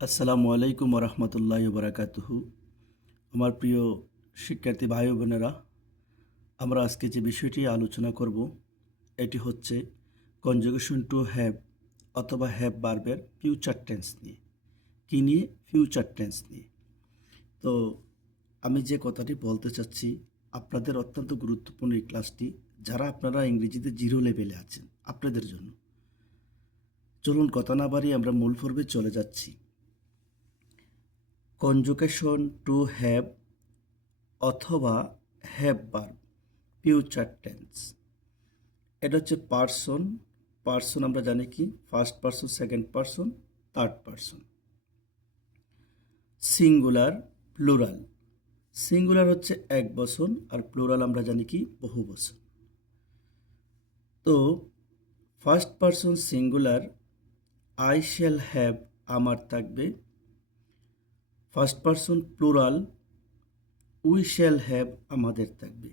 আসসালামু আলাইকুম রহমতুল্লাহ বারাকাতুহু। আমার প্রিয় শিক্ষার্থী ভাই বোনেরা, আমরা আজকে যে বিষয়টি আলোচনা করব এটি হচ্ছে কনজুগেশন টু হ্যাভ অথবা হ্যাভ ভার্বের ফিউচার টেন্স নিয়ে। কী নিয়ে? ফিউচার টেন্স নিয়ে। তো আমি যে কথাটি বলতে চাচ্ছি, আপনাদের অত্যন্ত গুরুত্বপূর্ণ এই ক্লাসটি, যারা আপনারা ইংরেজিতে জিরো লেভেলে আছেন আপনাদের জন্য। চলুন কথা না বাড়িয়ে আমরা মূল পর্বে চলে যাচ্ছি। কনজুগেশন টু হ্যাভ অথবা হ্যাভ ভার্ব ফিউচার টেন্স, এটা হচ্ছে পার্সন আমরা জানি কি first person, second person, third person. Singular, plural. Singular হচ্ছে এক বচন আর প্লুরাল আমরা জানি কি বহু বচন। তো first person singular, I shall have আমার থাকবে। First person plural, we shall have আমাদের থাকবে।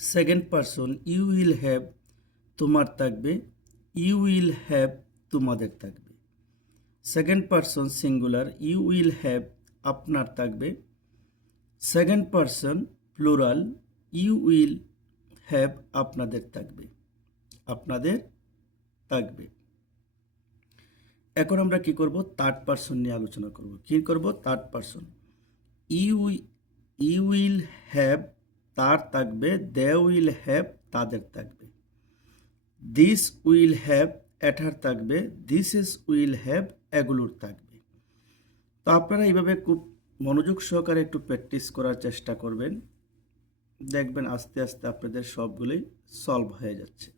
Second person you will have তোমার থাকবে, ইউ উইল হ্যাভ তোমাদের থাকবে। Second person singular, you will have আপনার থাকবে। Second person plural, you will have আপনাদের থাকবে, আপনাদের থাকবে। এখন আমরা কি করব? থার্ড পার্সন নিয়ে আলোচনা করব। কি করব? Third person. You will have তার থাকবে, দে উইল হ্যাভ তাদের থাকবে। দিস উইল হ্যাভ এটার থাকবে, দিস ইজ উইল হ্যাভ এগুলোর থাকবে। তো আপনারা এইভাবে খুব মনোযোগ সহকারে একটু প্র্যাকটিস করার চেষ্টা করবেন, দেখবেন আস্তে আস্তে আপনাদের সবগুলোই সলভ হয়ে যাচ্ছে।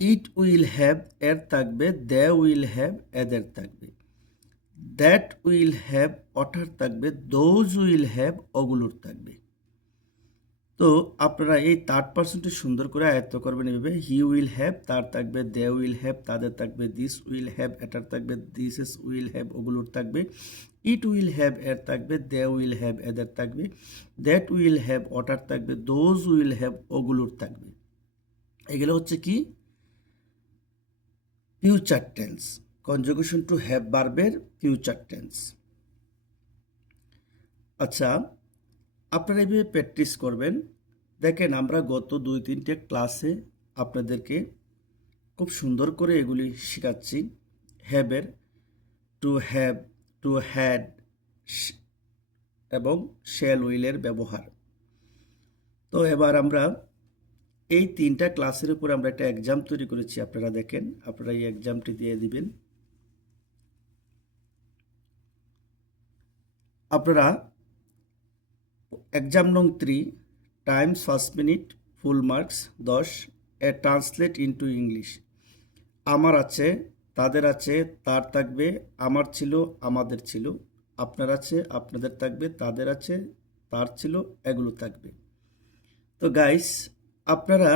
ইট উইল হ্যাভ এর থাকবে, দে উইল হ্যাভ এদের থাকবে। দ্যাট উইল হ্যাভ ওটার থাকবে, দোজ উইল হ্যাভ ওগুলোর থাকবে। তো আপনারা এই থার্ড পার্সনটি সুন্দর করে আয়ত্ত করবেন এভাবে। হি উইল হ্যাভ তার থাকবে, দে উইল হ্যাভ তাদের থাকবে, দিস উইল হ্যাভ এটার থাকবে, দিস ইস উইল হ্যাভ ওগুলোর থাকবে। ইট উইল হ্যাভ এর থাকবে, দে উইল হ্যাভ এদের থাকবে। দ্যাট উইল হ্যাভ ওটার থাকবে, দোজ উইল হ্যাভ ওগুলোর থাকবে। এগুলো হচ্ছে কি? Future tense, conjugation to have ভার্বের ফিউচার টেন্স। আচ্ছা, আপনারা এইভাবে প্র্যাকটিস করবেন। দেখেন, আমরা গত 2-3টে ক্লাসে আপনাদেরকে খুব সুন্দর করে এগুলি শেখাচ্ছি। হ্যাভের টু হ্যাভ, টু হ্যাড এবং শ্যাল উইলের ব্যবহার। তো এবার আমরা এই 3টা ক্লাসের উপর আমরা একটা এক্সাম তৈরি করেছি। আপনারা দেখেন, আপনারা এই এক্সামটি দিয়ে দিবেন। আপনারা এক্সাম নং 3, Times first minute, full marks 10, এ ট্রান্সলেট ইনটু ইংলিশ। আমার আছে, তাদের আছে, তার থাকবে, আমার ছিল, আমাদের ছিল, আপনার আছে, আপনাদের থাকবে, তাদের আছে, তার ছিল, এগুলো থাকবে। তো গাইস, আপনারা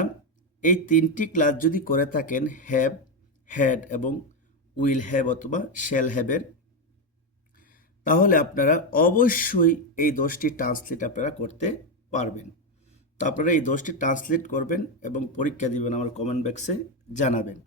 এই 3টি ক্লাস যদি করে থাকেন হ্যাভ, হ্যাড এবং উইল হ্যাভ অথবা শ্যাল হ্যাভের, তাহলে আপনারা অবশ্যই এই 10টি ট্রান্সলেট আপনারা করতে পারবেন। তো আপনারা এই 10টি ট্রান্সলেট করবেন এবং পরীক্ষা দিবেন, আমার কমেন্ট বক্সে জানাবেন।